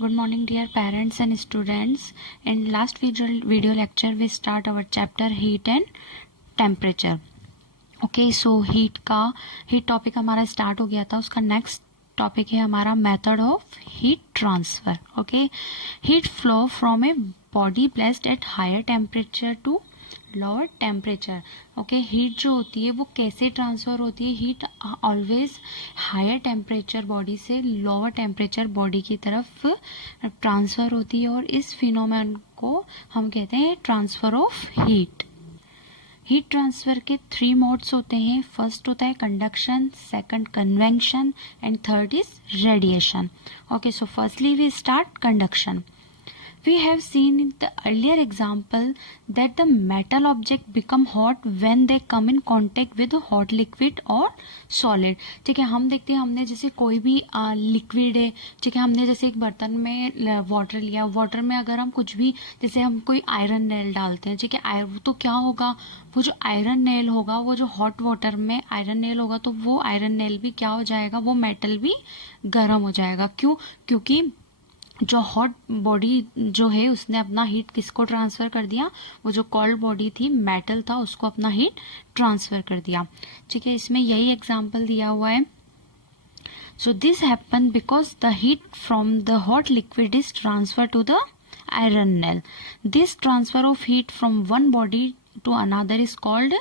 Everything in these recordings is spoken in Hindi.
Good morning dear parents and students. In last video lecture we start our chapter heat and temperature. Okay, so heat topic हमारा start हो गया था. उसका next topic है हमारा method of heat transfer. Okay, heat flow from a body placed at higher temperature to lower temperature. Okay, heat जो होती है वो कैसे ट्रांसफ़र होती है? Heat always higher temperature body से लोअर टेम्परेचर बॉडी की तरफ ट्रांसफ़र होती है और इस फिनोमेन को हम कहते हैं transfer of heat. Heat transfer के 3 मोड्स होते हैं. फर्स्ट होता है conduction, second convection and third is radiation. Okay, so firstly we start conduction. We have seen in the earlier example that the metal object become hot when they come in contact with a hot liquid or solid. ठीक है, हम देखते हैं हमने जैसे कोई भी लिक्विड है, ठीक है, हमने जैसे एक बर्तन में वाटर लिया, वाटर में अगर हम कुछ भी जैसे हम कोई आयरन नेल डालते हैं, ठीक है, तो क्या होगा, वो जो आयरन नेल होगा, वो जो हॉट वाटर में आयरन नेल होगा तो वो आयरन नेल भी क्या हो जाएगा, वो मेटल भी गर्म हो जाएगा. क्यों? क्योंकि जो हॉट बॉडी जो है उसने अपना हीट किसको ट्रांसफ़र कर दिया, वो जो कोल्ड बॉडी थी मेटल था उसको अपना हीट ट्रांसफ़र कर दिया. ठीक है, इसमें यही एग्जांपल दिया हुआ है. So this happen because the heat from the hot liquid is transfer to the iron nail. This transfer of heat from one body to another is called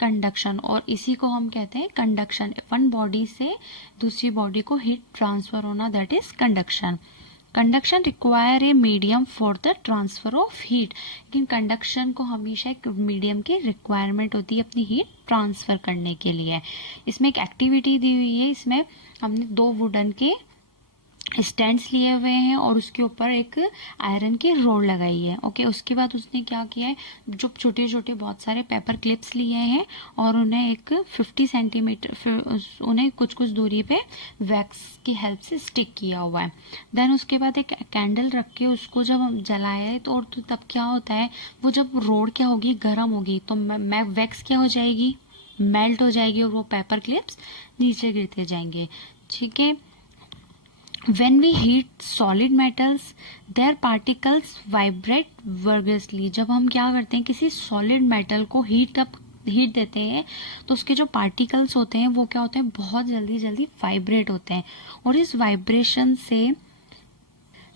conduction. और इसी को हम कहते हैं कंडक्शन. वन बॉडी से दूसरी बॉडी को हीट ट्रांसफर होना, that is conduction. Conduction require a medium for the transfer of heat. लेकिन कंडक्शन को हमेशा एक मीडियम की रिक्वायरमेंट होती है अपनी हीट ट्रांसफर करने के लिए. इसमें एक एक्टिविटी दी हुई है. इसमें हमने 2 वुडन के स्टैंड्स लिए हुए हैं और उसके ऊपर एक आयरन की रोड लगाई है. ओके, उसके बाद उसने क्या किया है, जो छोटे छोटे बहुत सारे पेपर क्लिप्स लिए हैं और उन्हें एक 50 सेंटीमीटर उन्हें कुछ कुछ दूरी पे वैक्स की हेल्प से स्टिक किया हुआ है. देन उसके बाद एक कैंडल रख के उसको जब हम जलाया है तो तब क्या होता है, वो जब रोड क्या होगी, गर्म होगी तो वैक्स क्या हो जाएगी, मेल्ट हो जाएगी और वो पेपर क्लिप्स नीचे गिरते जाएंगे. ठीक है. When we heat solid metals, their particles vibrate vigorously. जब हम क्या करते हैं, किसी solid metal को हीट देते हैं तो उसके जो पार्टिकल्स होते हैं वो क्या होते हैं, बहुत जल्दी जल्दी वाइब्रेट होते हैं और इस वाइब्रेशन से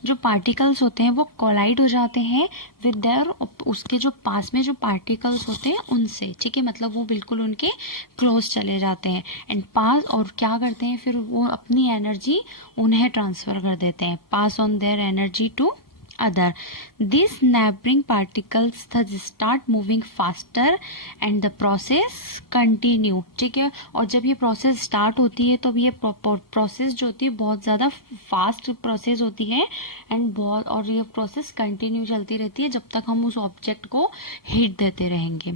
जो पार्टिकल्स होते हैं वो कोलाइड हो जाते हैं विद देयर, उसके जो पास में जो पार्टिकल्स होते हैं उनसे. ठीक है, मतलब वो बिल्कुल उनके क्लोज चले जाते हैं एंड पास, और क्या करते हैं फिर वो अपनी एनर्जी उन्हें ट्रांसफर कर देते हैं, pass on their energy to other. These neighboring particles thus start moving faster and the process continue. ठीक है, और जब ये प्रोसेस स्टार्ट होती है तो ये प्रोसेस जो होती है बहुत ज़्यादा फास्ट प्रोसेस होती है एंड बहुत, और ये प्रोसेस कंटिन्यू चलती रहती है जब तक हम उस ऑब्जेक्ट को हीट देते रहेंगे.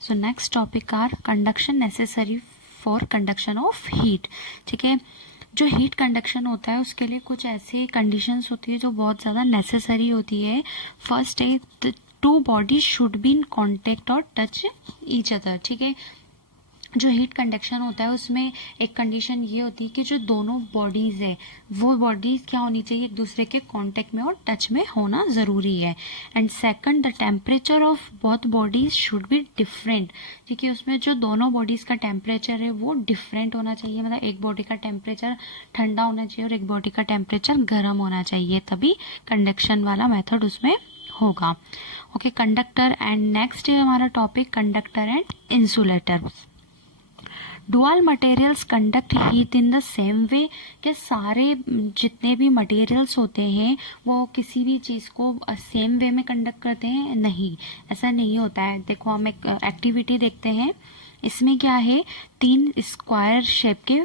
So next topic are conduction necessary for conduction of heat. ठीक है, जो हीट कंडक्शन होता है उसके लिए कुछ ऐसे कंडीशंस होती है जो बहुत ज़्यादा नेसेसरी होती है. फर्स्ट है, 2 bodies should be in contact और टच ईच अदर. ठीक है, जो हीट कंडक्शन होता है उसमें एक कंडीशन ये होती है कि जो दोनों बॉडीज़ है वो बॉडीज़ क्या होनी चाहिए, एक दूसरे के कांटेक्ट में और टच में होना ज़रूरी है. And second, the temperature of both bodies should be different. ठीक है, उसमें जो दोनों बॉडीज़ का टेम्परेचर है वो डिफरेंट होना चाहिए, मतलब एक बॉडी का टेम्परेचर ठंडा होना चाहिए और एक बॉडी का टेम्परेचर गर्म होना चाहिए, तभी कंडक्शन वाला मेथड उसमें होगा. Okay, conductor. एंड नेक्स्ट है हमारा topic conductor and insulator. Dual materials conduct heat in the same way. के सारे जितने भी मटेरियल्स होते हैं वो किसी भी चीज़ को सेम वे में कंडक्ट करते हैं? नहीं, ऐसा नहीं होता है. देखो, हम एक एक्टिविटी देखते हैं. इसमें क्या है, 3 स्क्वायर शेप के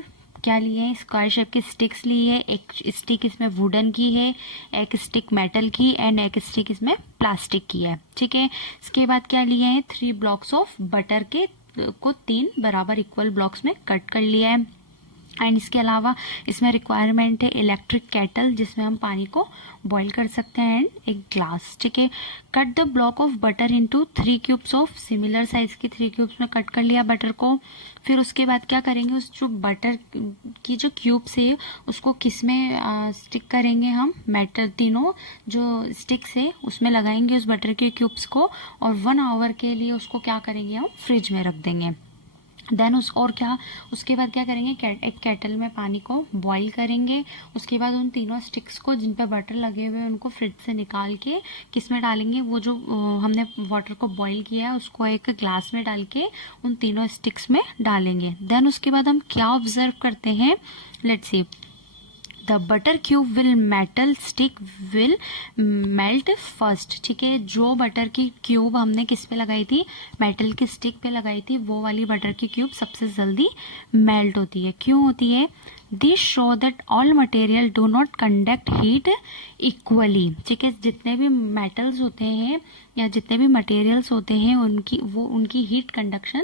क्या लिए हैं, स्क्वायर शेप के स्टिक्स लिए हैं. एक स्टिक इसमें वुडन की है, एक स्टिक मेटल की एंड एक स्टिक इसमें प्लास्टिक की है. ठीक है, इसके बाद क्या लिए हैं, 3 ब्लॉक्स ऑफ बटर के को 3 बराबर इक्वल ब्लॉक्स में कट कर लिया है. एंड इसके अलावा इसमें रिक्वायरमेंट है इलेक्ट्रिक केटल जिसमें हम पानी को बॉईल कर सकते हैं, एंड एक ग्लास, ठीक है। Cut the block of butter into 3 cubes of similar size के 3 क्यूब्स में कट कर लिया बटर को। फिर उसके बाद क्या करेंगे, उस जो बटर की जो क्यूब्स है उसको किस में स्टिक करेंगे हम, मेटल तीनों जो स्टिक्स है उसमें लगाएंगे उस बटर के क्यूब्स को, और 1 आवर के लिए उसको क्या करेंगे हम फ्रिज में रख देंगे। देन उसके बाद क्या करेंगे, एक केटल में पानी को बॉईल करेंगे। उसके बाद उन तीनों स्टिक्स को जिन पे बटर लगे हुए हैं उनको फ्रिज से निकाल के किस में डालेंगे, वो जो हमने वाटर को बॉईल किया है उसको एक ग्लास में डाल के उन तीनों स्टिक्स में डालेंगे। देन उसके बाद हम क्या ऑब्जर्व करते हैं, let's see, the butter cube will metal stick will melt first, ठीक है। जो बटर की क्यूब हमने किस पे लगाई थी, मेटल की स्टिक पे लगाई थी, वो वाली बटर की क्यूब सबसे जल्दी मेल्ट होती है। क्यों होती है, this show that all material do not conduct heat equally, ठीक है। जितने भी मेटल्स होते हैं या जितने भी मटेरियल्स होते हैं उनकी हीट कंडक्शन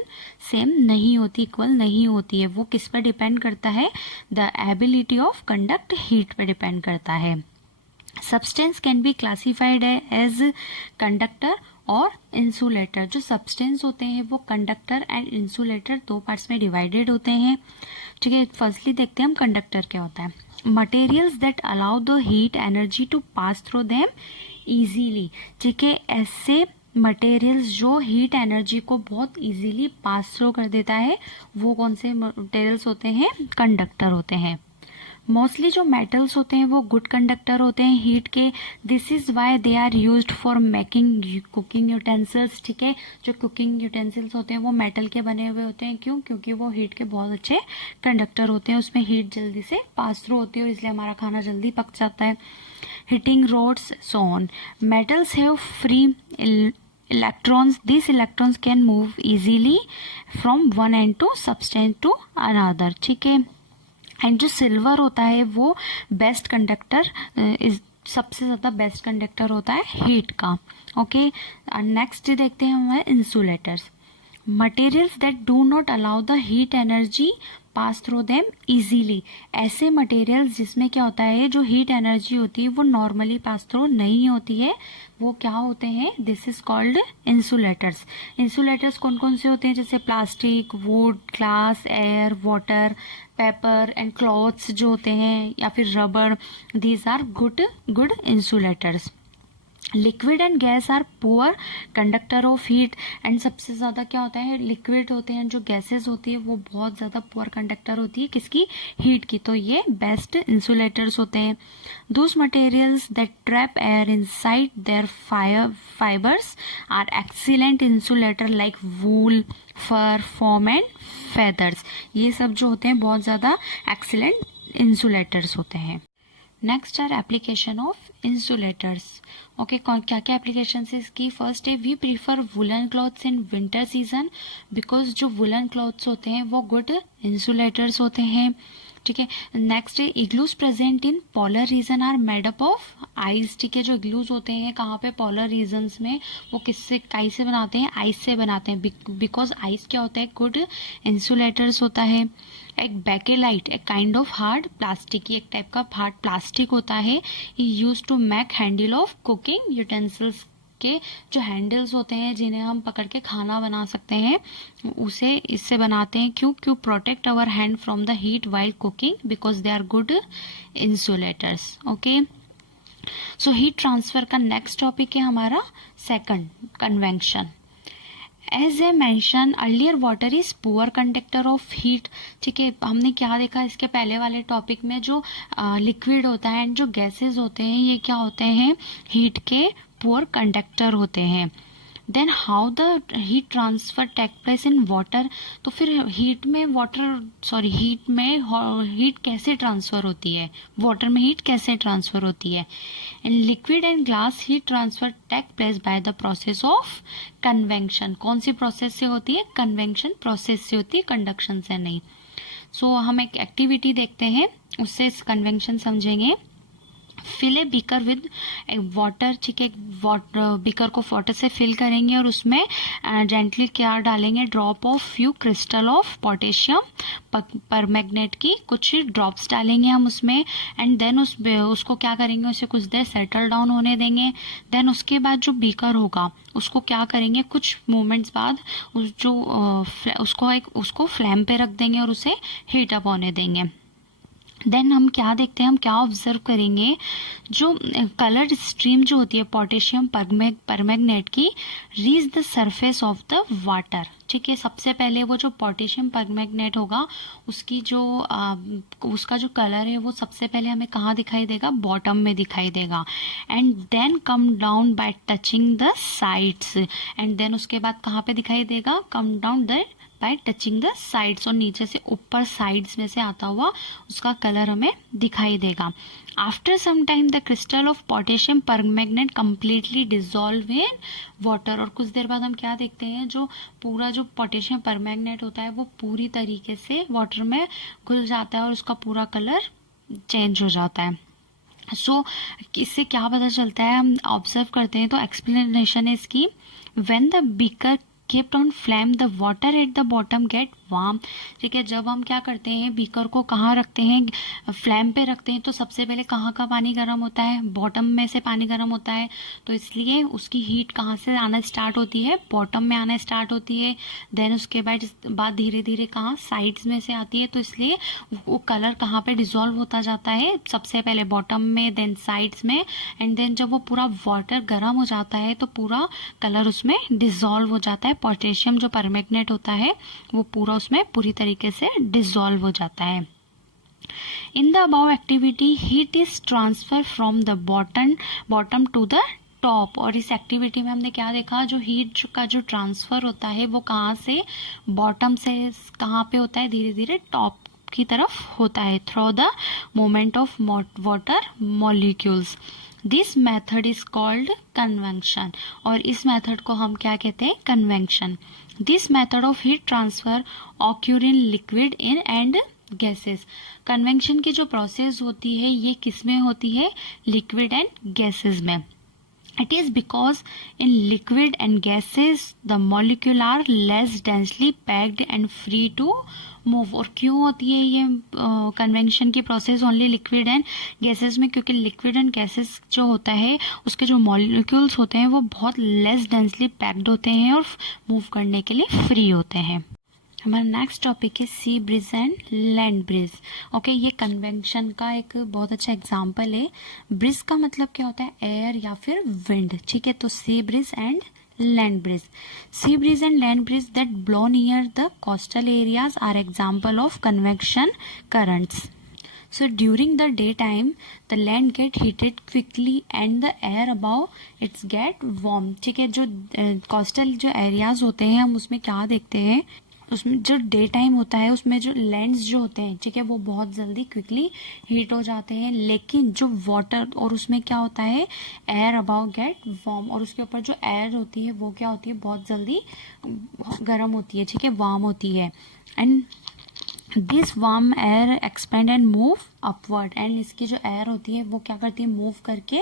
सेम नहीं होती, इक्वल नहीं होती है। वो किस पर डिपेंड करता है, the ability of conduct heat पे डिपेंड करता है। Substance can be classified as conductor और इंसुलेटर। जो सब्सटेंस होते हैं वो कंडक्टर एंड इंसुलेटर 2 पार्ट्स में डिवाइडेड होते हैं, ठीक है। फर्स्टली देखते हैं हम कंडक्टर क्या होता है। Materials that allow the heat energy to pass through them easily, ठीक है। ऐसे मटेरियल्स जो हीट एनर्जी को बहुत इजीली पास थ्रू कर देता है वो कौन से मटेरियल्स होते हैं, कंडक्टर होते हैं। मोस्टली जो मेटल्स होते हैं वो गुड कंडक्टर होते हैं हीट के। This is why they are used for making cooking utensils, ठीक है। जो कुकिंग यूटेंसिल्स होते हैं वो मेटल के बने हुए होते हैं, क्यों, क्योंकि वो हीट के बहुत अच्छे कंडक्टर होते हैं, उसमें हीट जल्दी से पास थ्रू होती है और इसलिए हमारा खाना जल्दी पक जाता है। Heating rods so on, metals have free electrons. These electrons can move easily from one end to substance to another, ठीक है। एंड जो सिल्वर होता है वो बेस्ट कंडक्टर, सबसे ज्यादा बेस्ट कंडक्टर होता है हीट का, ओके। नेक्स्ट देखते हैं हमारे insulators. Materials that do not allow the heat energy pass through them easily, ऐसे मटेरियल्स जिसमें क्या होता है जो हीट एनर्जी होती है वो नॉर्मली पास थ्रू नहीं होती है, वो क्या होते हैं, this is called insulators. Insulators कौन कौन से होते हैं, जैसे plastic, wood, glass, air, water, paper and clothes जो होते हैं, या फिर rubber, these are good insulators. Liquid and gas are poor conductor of heat, and सबसे ज्यादा क्या होता है, लिक्विड होते हैं जो गैसेस होती है वो बहुत ज्यादा पुअर कंडक्टर होती है किसकी, हीट की, तो ये बेस्ट इंसुलेटर्स होते हैं। Those materials that trap air inside their fibres are excellent insulator like wool, fur, foam and feathers, ये सब जो होते हैं बहुत ज्यादा एक्सीलेंट इंसुलेटर्स होते हैं। Next are application of insulators, okay. क्या क्या एप्लीकेशन है इसकी, फर्स्ट है we prefer woollen clothes in winter season because जो वुलन क्लॉथ्स होते हैं वो गुड इंसुलेटर्स होते हैं, ठीक है। नेक्स्ट है igloos present in polar region are made up of ice, ठीक है। जो इग्लूज होते हैं कहाँ पे, पोलर रीजन्स में, वो किससे, काई से बनाते हैं, आइस से बनाते हैं, बिकॉज आइस क्या होता है, गुड इंसुलेटर्स होता है। एक बेकेलाइट, एक काइंड ऑफ हार्ड प्लास्टिक, ये एक टाइप का हार्ड प्लास्टिक होता है, use to make handle of cooking utensils, के जो हैंडल्स होते हैं जिन्हें हम पकड़ के खाना बना सकते हैं उसे इससे बनाते हैं, क्यों protect our hand from the heat while cooking because they are good insulators, okay. So heat transfer का नेक्स्ट टॉपिक है हमारा second, convection. As a mention earlier water is poor conductor of heat, ठीक है। हमने क्या देखा इसके पहले वाले टॉपिक में, जो लिक्विड होता है एंड जो गैसेस होते हैं ये क्या होते हैं, हीट के पुअर कंडक्टर होते हैं। Then how the heat transfer take place in water, तो फिर हीट में हीट कैसे ट्रांसफर होती है, वाटर में हीट कैसे ट्रांसफर होती है। In liquid and glass heat transfer take place by the process of convection, कौन सी प्रोसेस से होती है, कन्वेक्शन प्रोसेस से होती है, कंडक्शन से नहीं। सो हम एक एक्टिविटी देखते हैं उससे कन्वेक्शन समझेंगे। Fill a beaker with water, ठीक है, वाटर बीकर को वाटर से फिल करेंगे और उसमें जेंटली क्या डालेंगे, drop of few crystal of potassium permanganate की कुछ ड्रॉप्स डालेंगे हम उसमें, एंड देन उसको क्या करेंगे, उसे कुछ देर सेटल डाउन होने देंगे। देन उसके बाद जो बीकर होगा उसको क्या करेंगे, कुछ मोमेंट्स बाद उसको फ्लैम पे रख देंगे और उसे हीट अप होने देंगे। देन हम क्या देखते हैं, हम क्या ऑब्जर्व करेंगे, जो कलर्ड स्ट्रीम जो होती है पोटेशियम परमैग्नेट की reach the surface of the water, ठीक है। सबसे पहले वो जो पोटेशियम परमैग्नेट होगा उसकी जो उसका जो कलर है वो सबसे पहले हमें कहाँ दिखाई देगा, बॉटम में दिखाई देगा, and then come down by touching the sides, and then उसके बाद कहाँ पे दिखाई देगा, come down the by touching the sides, और नीचे से ऊपर साइड्स में से आता हुआ उसका कलर हमें दिखाई देगा। After some time the crystal of potassium permanganate completely dissolve in water, और कुछ देर बाद हम क्या देखते हैं, जो पूरा जो पोटेशियम परमैग्नेट होता है वो पूरी तरीके से वाटर में घुल जाता है और उसका पूरा कलर चेंज हो जाता है। सो इससे क्या पता चलता है, हम ऑब्जर्व करते हैं तो एक्सप्लेनेशन है इसकी, when the beaker kept on flame the water at the bottom get warm, ठीक है। जब हम क्या करते हैं, बीकर को कहाँ रखते हैं, फ्लैम पे रखते हैं, तो सबसे पहले कहाँ का पानी गर्म होता है, बॉटम में से पानी गर्म होता है, तो इसलिए उसकी हीट कहाँ से आना स्टार्ट होती है, बॉटम में आना स्टार्ट होती है। देन उसके बाद धीरे धीरे कहाँ, साइड्स में से आती है, तो इसलिए वो कलर कहाँ पे डिजोल्व होता जाता है, सबसे पहले बॉटम में, देन साइड्स में, एंड देन जब वो पूरा वाटर गर्म हो जाता है तो पूरा कलर उसमें डिजोल्व हो जाता है। पोटेशियम जो परमैग्नेट होता है वो पूरा उसमें पूरी तरीके से डिसॉल्व हो जाता है। In the above activity heat is transfer from the bottom to the top, और इस एक्टिविटी में हमने क्या देखा, जो हीट का जो ट्रांसफर होता है वो कहाँ से, बॉटम से कहाँ पे होता है, धीरे धीरे टॉप की तरफ होता है, through the movement of water molecules. This method is called convection, और इस मेथड को हम क्या कहते हैं, convection. This method of heat transfer occur in liquid in and gases. Convection की जो प्रोसेस होती है ये किसमें होती है, लिक्विड एंड गैसेस में। It is because in liquid and gases the molecule are less densely packed and free to move। और क्यों होती है ये कन्वेक्शन की process only liquid and gases में, क्योंकि लिक्विड एंड गैसेस जो होता है उसके जो मॉलिक्यूल्स होते हैं वो बहुत लेस डेंसली पैक्ड होते हैं और मूव करने के लिए फ्री होते हैं। हमारा नेक्स्ट टॉपिक है sea breeze and land breeze. Okay, ये कन्वेक्शन का एक बहुत अच्छा एग्जांपल है। ब्रिज का मतलब क्या होता है, एयर या फिर विंड, ठीक है। तो sea breeze and land breeze, sea breeze and land breeze that blow near the coastal areas are example of convection currents. So during the daytime, the land get heated quickly and the air above it get warm, ठीक है। जो कोस्टल जो एरियाज होते हैं हम उसमें क्या देखते हैं, उसमें जो डे टाइम होता है उसमें जो लैंड्स जो होते हैं, ठीक है, वो बहुत जल्दी क्विकली हीट हो जाते हैं, लेकिन जो वाटर और उसमें क्या होता है, एयर अबाउ गेट वार्म, और उसके ऊपर जो एयर होती है वो क्या होती है, बहुत जल्दी गर्म होती है, ठीक है, वार्म होती है। And this warm air expand and move upward, and इसकी जो एयर होती है वो क्या करती है, मूव करके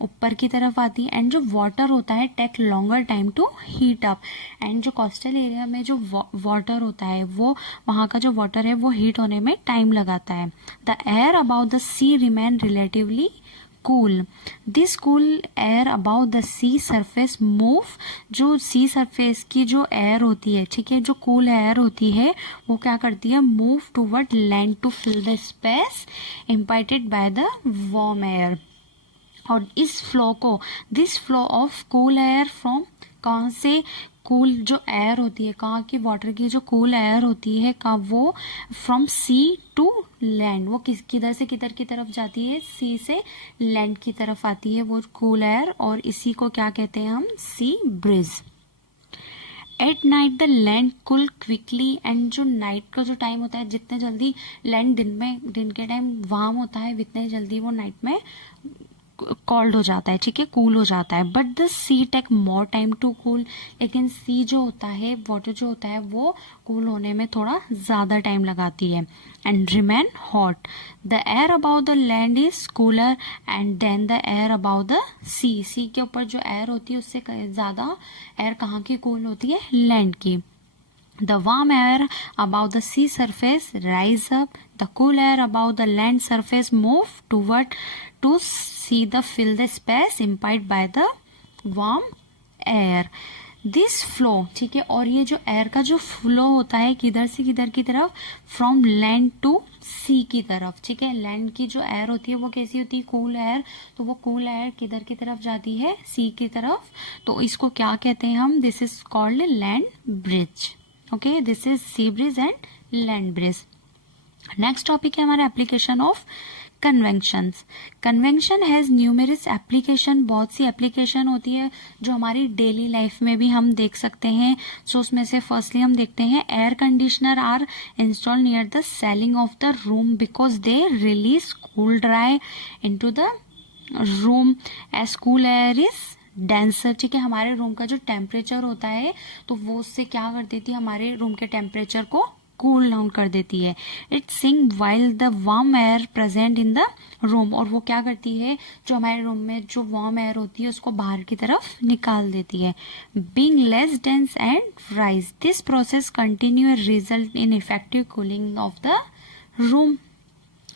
ऊपर की तरफ आती है। एंड जो वाटर होता है take longer time to heat up, and जो कोस्टल एरिया में जो वाटर होता है वो वहाँ का जो वाटर है वो हीट होने में टाइम लगाता है। The air about the sea remain relatively cool, this cool air about the sea surface move, जो सी सरफेस की जो एयर होती है, ठीक है, जो कूल एयर होती है वो क्या करती है, move toward land to fill the space imparted by the warm air. और इस फ्लो को, this flow of cool air from, कहाँ से, कूल जो एयर होती है, कहाँ की, वाटर की जो कूल एयर होती है का, वो फ्रॉम सी टू लैंड, वो किधर से किधर की तरफ जाती है, सी से लैंड की तरफ आती है वो कूल एयर, और इसी को क्या कहते हैं हम, sea breeze. At night the land cool quickly, and जो नाइट का जो टाइम होता है, जितने जल्दी लैंड दिन के टाइम वार्म होता है उतने जल्दी वो नाइट में कॉल्ड हो जाता है, ठीक है, कूल हो जाता है. But the sea take more time to cool. लेकिन सी जो होता है, वाटर जो होता है, वो कूल होने में थोड़ा ज़्यादा टाइम लगाती है. And remain hot. The air about the land is cooler and then the air about the sea. Sea के ऊपर जो एयर होती है उससे ज़्यादा एयर कहाँ की कूल होती है? लैंड की. The warm air above the sea surface rise up. The cool air above the land surface move toward to see the fill the space implied by the warm air. This flow, ठीक है, और ये जो एयर का जो फ्लो होता है किधर से किधर की तरफ? फ्रॉम लैंड टू सी की तरफ, ठीक है. लैंड की जो एयर होती है वो कैसी होती है? Cool air. तो वो कूल एयर किधर की तरफ जाती है? सी की तरफ. तो इसको क्या कहते हैं हम? This is called land breeze. Okay, this is sea breeze and land breeze. Next topic है हमारा application of convections. Convection has numerous application. बहुत सी एप्लीकेशन होती है जो हमारी डेली लाइफ में भी हम देख सकते हैं. सो उसमें से फर्स्टली हम देखते हैं air conditioner are install near the ceiling of the room because they release cool dry into the room as cool air is denser. ठीक है, हमारे रूम का जो टेम्परेचर होता है तो वो उससे क्या कर देती है? हमारे रूम के टेम्परेचर को कूल डाउन कर देती है. It sink while the warm air present in the room. और वो क्या करती है? जो हमारे रूम में जो वार्म एयर होती है उसको बाहर की तरफ निकाल देती है. Being less dense and rise. This process continue result in effective cooling of the room.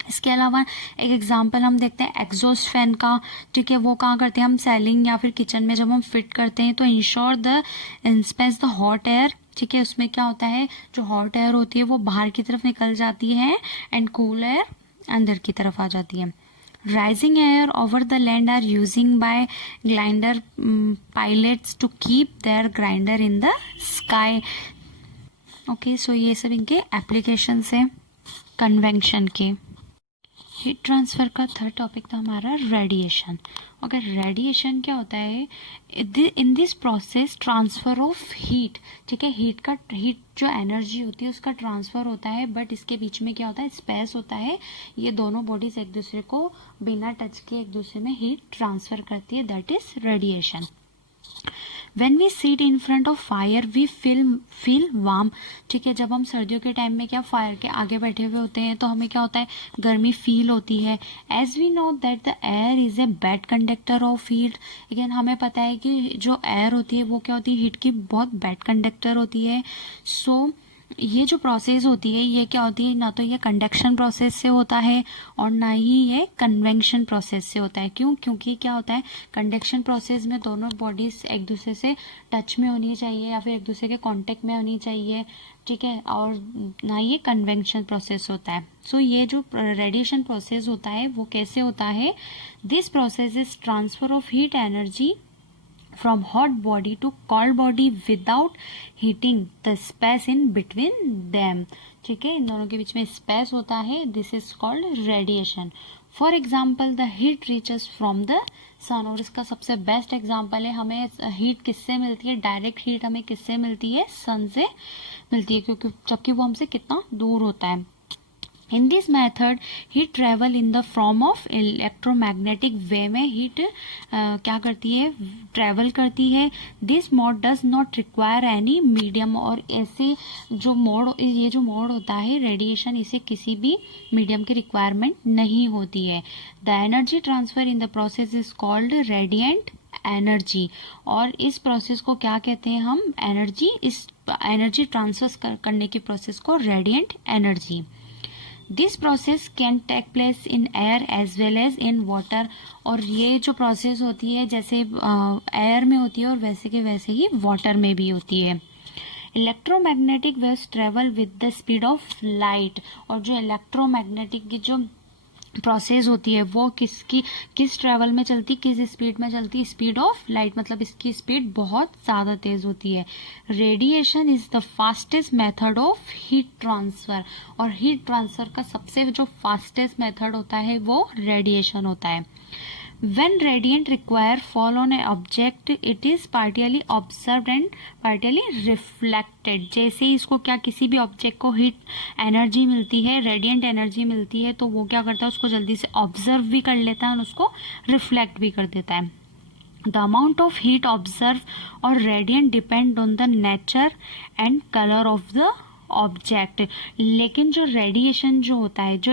इसके अलावा एक एग्जांपल हम देखते हैं एग्जॉस्ट फैन का. ठीक है, वो कहाँ करते हैं? हम सेलिंग या फिर किचन में जब हम फिट करते हैं तो ensure the IN-SPACe the hot air. ठीक है, उसमें क्या होता है? जो हॉट एयर होती है वो बाहर की तरफ निकल जाती है एंड कूल एयर अंदर की तरफ आ जाती है. Rising air over the land are using by grinder pilots to keep their grinder in the sky. Okay, so ये सब इनके एप्लीकेशन है कन्वेंशन के. हीट ट्रांसफर का थर्ड टॉपिक था हमारा रेडिएशन. अगर रेडिएशन क्या होता है? In this process transfer of heat. ठीक है, हीट जो एनर्जी होती है उसका ट्रांसफर होता है. बट इसके बीच में क्या होता है? स्पेस होता है. ये दोनों बॉडीज एक दूसरे को बिना टच के एक दूसरे में हीट ट्रांसफर करती है. That is radiation. When we sit in front of fire, we feel warm. ठीक है, जब हम सर्दियों के टाइम में क्या फायर के आगे बैठे हुए होते हैं तो हमें क्या होता है? गर्मी फील होती है. As we know that the air is a bad conductor of heat. लेकिन हमें पता है कि जो एयर होती है वो क्या होती है? हीट की बहुत बैड कंडक्टर होती है. सो ये जो प्रोसेस होती है ये क्या होती है? ना तो ये कंडक्शन प्रोसेस से होता है और ना ही ये कन्वेंशन प्रोसेस से होता है. क्यों? क्योंकि क्या होता है? कंडक्शन प्रोसेस में दोनों बॉडीज एक दूसरे से टच में होनी चाहिए या फिर एक दूसरे के कांटेक्ट में होनी चाहिए. ठीक है, और ना ये कन्वेंशन प्रोसेस होता है. सो ये जो रेडिएशन प्रोसेस होता है वो कैसे होता है? This process is transfer of heat energy from hot body to cold body without heating the space in between them. ठीक है, इन दोनों के बीच में स्पेस होता है. This is called radiation. For example the heat reaches from the sun. और इसका सबसे बेस्ट एग्जाम्पल है, हमें हीट किससे मिलती है? डायरेक्ट हीट हमें किससे मिलती है? सन से मिलती है, क्योंकि जबकि वो हमसे कितना दूर होता है. In this method, heat travel in the form of electromagnetic wave में heat क्या करती है? ट्रेवल करती है. This mode does not require any medium. और ऐसे जो मोड, ये जो मोड होता है रेडिएशन, इसे किसी भी मीडियम की रिक्वायरमेंट नहीं होती है. The energy transfer in the process is called radiant energy. और इस प्रोसेस को क्या कहते हैं हम? एनर्जी. इस एनर्जी ट्रांसफर करने की प्रोसेस को radiant energy. This process can take place in air as well as in water. और ये जो प्रोसेस होती है जैसे एयर में होती है और वैसे के वैसे ही वाटर में भी होती है. Electromagnetic waves travel with the speed of light. और जो इलेक्ट्रोमैग्नेटिक की जो प्रोसेस होती है वो किस ट्रेवल में चलती, किस स्पीड में चलती? Speed of light. मतलब इसकी स्पीड बहुत ज्यादा तेज होती है. Radiation is the fastest method of heat transfer. और हीट ट्रांसफर का सबसे जो फास्टेस्ट मेथड होता है वो रेडिएशन होता है. When radiant require fall on an object, it is partially observed and partially reflected. जैसे ही इसको क्या किसी भी ऑब्जेक्ट को हीट एनर्जी मिलती है, रेडिएंट एनर्जी मिलती है, तो वो क्या करता है उसको जल्दी से ऑब्जर्व भी कर लेता है और उसको रिफ्लेक्ट भी कर देता है. The amount of heat observed or radiant depend on the nature and color of the object. लेकिन जो रेडिएशन जो होता है, जो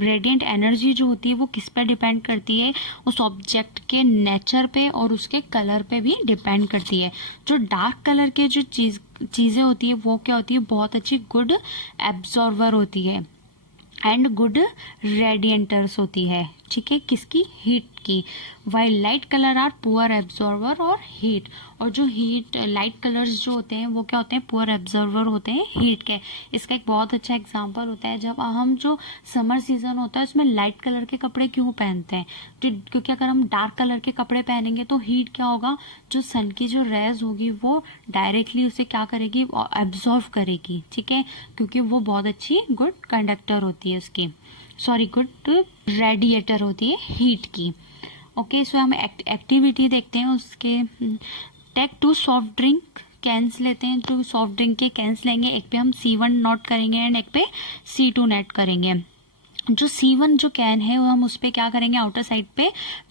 रेडिएंट एनर्जी जो होती है वो किस पे डिपेंड करती है? उस ऑब्जेक्ट के नेचर पे और उसके कलर पे भी डिपेंड करती है. जो डार्क कलर के जो चीज़ें होती है वो क्या होती है? बहुत अच्छी गुड एब्जॉर्वर होती है एंड गुड रेडिएंटर्स होती है. ठीक है, किसकी? हीट की. While light colour are poor absorber और हीट. और जो हीट लाइट कलर्स जो होते हैं वो क्या होते हैं? पुअर एब्जॉर्वर होते हैं हीट के. इसका एक बहुत अच्छा एग्जांपल होता है जब हम जो समर सीजन होता है उसमें लाइट कलर के कपड़े क्यों पहनते हैं? क्योंकि अगर हम डार्क कलर के कपड़े पहनेंगे तो हीट क्या होगा? जो सन की जो रेज होगी वो डायरेक्टली उसे क्या करेगी? एब्जॉर्व करेगी. ठीक है, क्योंकि वो बहुत अच्छी गुड कंडक्टर होती है उसकी, गुड रेडिएटर होती है हीट की. ओके, सो हम एक्टिविटी देखते हैं उसके. टेक 2 सॉफ्ट ड्रिंक कैंस लेते हैं. 2 सॉफ्ट ड्रिंक के कैंस लेंगे. एक पे हम C1 नोट करेंगे एंड एक पे C2 नोट करेंगे. जो C1 जो कैन है वो हम उस पर क्या करेंगे? आउटर साइड पे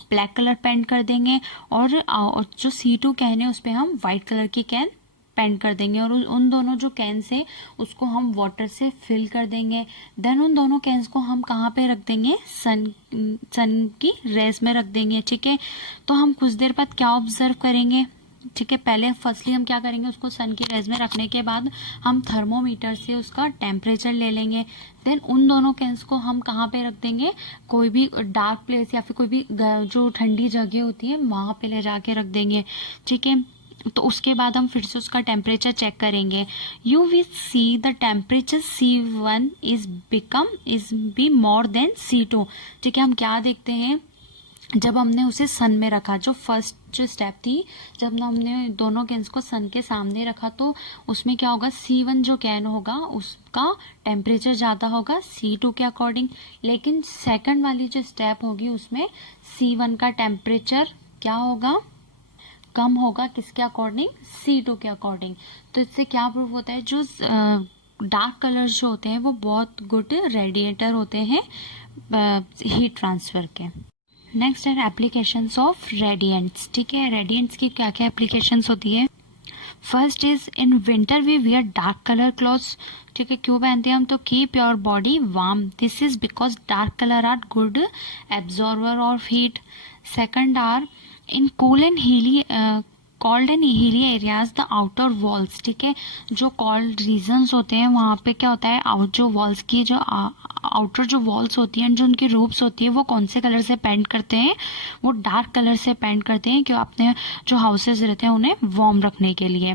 ब्लैक कलर पेंट कर देंगे और जो C2 कैन है उस पर हम वाइट कलर की कैन पेंट कर देंगे. और उन दोनों जो कैंस है उसको हम वाटर से फिल कर देंगे. देन उन दोनों कैंस को हम कहाँ पे रख देंगे? सन की रेस में रख देंगे. ठीक है, तो हम कुछ देर बाद क्या ऑब्जर्व करेंगे? ठीक है, पहले फर्स्टली हम क्या करेंगे? उसको सन की रेज में रखने के बाद हम थर्मोमीटर से उसका टेम्परेचर ले लेंगे. देन उन दोनों कैंस को हम कहाँ पे रख देंगे? कोई भी डार्क प्लेस या फिर कोई भी जो ठंडी जगह होती है वहाँ पे ले जाके रख देंगे. ठीक है, तो उसके बाद हम फिर से उसका टेम्परेचर चेक करेंगे. You will see the temperature C1 is be more than C2. ठीक है, हम क्या देखते हैं? जब हमने उसे सन में रखा, जो फर्स्ट जो स्टेप थी, जब हमने दोनों कैंस को सन के सामने रखा तो उसमें क्या होगा? C1 जो कैन होगा उसका टेम्परेचर ज़्यादा होगा C2 के अकॉर्डिंग. लेकिन सेकंड वाली जो स्टेप होगी उसमें C1 का टेम्परेचर क्या होगा? कम होगा. किसके अकॉर्डिंग? C2 के अकॉर्डिंग. तो इससे क्या प्रूव होता है? जो डार्क कलर्स जो होते हैं वो बहुत गुड रेडिएटर होते हैं हीट ट्रांसफर के. नेक्स्ट है एप्लीकेशंस ऑफ रेडिएंट्स. ठीक है, रेडिएंट्स की क्या क्या एप्लीकेशंस होती है? First is in winter we wear dark colour clothes. ठीक है, क्यों पहनते हैं हम? To keep your body warm. This is because dark colour are good absorber of heat. Second are in cool and hilly cold and hilly areas the outer walls. ठीक है, जो कॉल्ड रीजन्स होते हैं वहाँ पे क्या होता है? जो वॉल्स की जो आउटर जो वॉल्स होती हैं, जो उनकी रूफ्स होती है वो कौन से कलर से पेंट करते हैं? वो डार्क कलर से पेंट करते हैं, क्यों? अपने जो हाउसेज रहते हैं उन्हें वार्म रखने के लिए.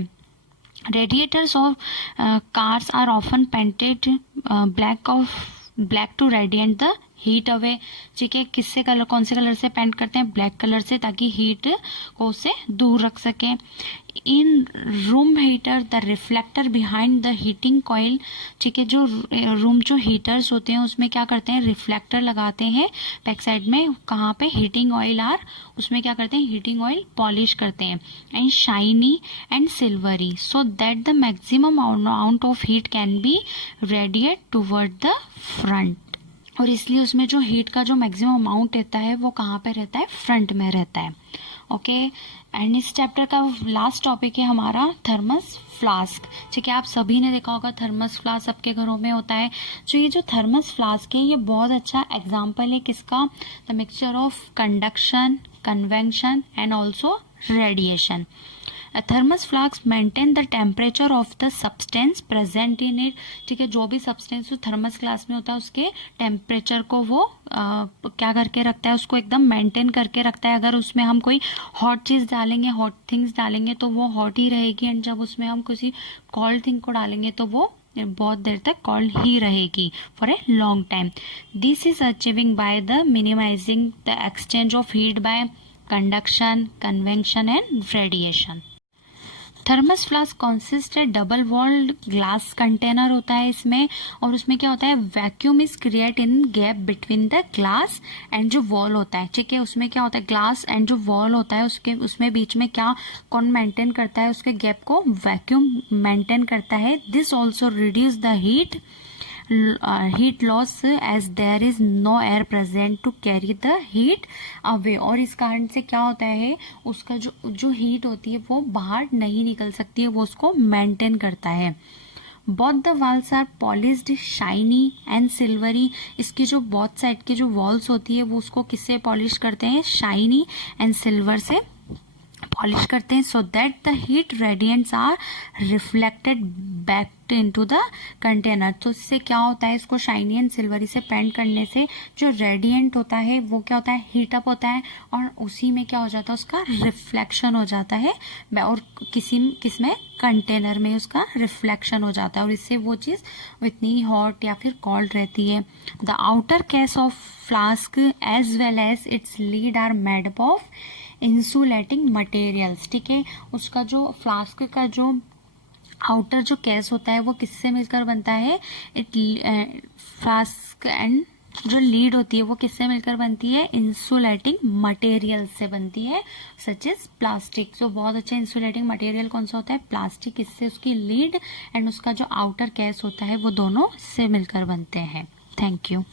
Radiators of cars are often painted black to radiant the heat away. ठीक है, किससे कलर, कौन से कलर से पेंट करते हैं? ब्लैक कलर से, ताकि हीट को उससे दूर रख सके. In room heater the reflector behind the heating coil. ठीक है, जो रूम जो हीटर्स होते हैं उसमें क्या करते हैं? रिफ्लेक्टर लगाते हैं बैक साइड में. कहाँ पे? हीटिंग ऑयल आर, उसमें क्या करते हैं? हीटिंग ऑयल पॉलिश करते हैं. And shiny and silvery so that the maximum amount of heat can be radiate toward the front. और इसलिए उसमें जो हीट का जो मैक्सिमम अमाउंट रहता है वो कहाँ पे रहता है? फ्रंट में रहता है. ओके, एंड इस चैप्टर का लास्ट टॉपिक है हमारा थर्मस फ्लास्क. ठीक है, आप सभी ने देखा होगा थर्मस फ्लास्क सबके घरों में होता है. जो ये जो थर्मस फ्लास्क है ये बहुत अच्छा एग्जाम्पल है किसका? The mixture of conduction, convection and also radiation. A thermos flask maintain the temperature of the substance present in it. ठीक है, जो भी सब्सटेंस थर्मस फ्लास्क में होता है उसके टेम्परेचर को वो क्या करके रखता है? उसको एकदम मेंटेन करके रखता है. अगर उसमें हम कोई हॉट चीज़ डालेंगे, हॉट थिंग्स डालेंगे तो वो हॉट ही रहेगी. एंड जब उसमें हम किसी कोल्ड थिंग को डालेंगे तो वो बहुत देर तक कोल्ड ही रहेगी for a long time. This is achieving by the minimising the exchange of heat by conduction, convection and radiation. Thermos flask consist है डबल वॉल्ड ग्लास कंटेनर होता है इसमें, और उसमें क्या होता है, vacuum is create in gap between the glass and जो वॉल होता है, ठीक है। उसमें क्या होता है, ग्लास एंड जो वॉल होता है उसमें बीच में क्या कौन मेंटेन करता है, उसके गैप को वैक्यूम मेंटेन करता है। This also reduce the heat loss as there is no air present to carry the heat away. और इस कारण से क्या होता है, उसका जो हीट होती है वो बाहर नहीं निकल सकती है, वो उसको मेंटेन करता है। Both the walls are polished, shiny and silvery. इसकी जो बोथ साइड की जो वॉल्स होती है वो उसको किससे पॉलिश करते हैं, शाइनी एंड सिल्वर से पॉलिश करते हैं, so that the heat radiants are reflected back into the container. तो इससे क्या होता है, इसको शाइनी एंड सिल्वरी से पेंट करने से जो रेडिएंट होता है वो क्या होता है, हीटअप होता है, और उसी में क्या हो जाता है, उसका रिफ्लेक्शन हो जाता है, और किसमें कंटेनर में उसका रिफ्लेक्शन हो जाता है, और इससे वो चीज इतनी हॉट या फिर कोल्ड रहती है। The outer case of flask as well as its lid are made up of insulating materials, ठीक है। उसका जो फ्लास्क का जो आउटर जो केस होता है वो किससे मिलकर बनता है, फ्लास्क एंड जो लीड होती है वो किससे मिलकर बनती है, इंसुलेटिंग मटेरियल से बनती है, सच एज प्लास्टिक। तो बहुत अच्छा इंसुलेटिंग मटेरियल कौन सा होता है, प्लास्टिक। इससे उसकी लीड एंड उसका जो आउटर केस होता है वो दोनों से मिलकर बनते हैं। Thank you.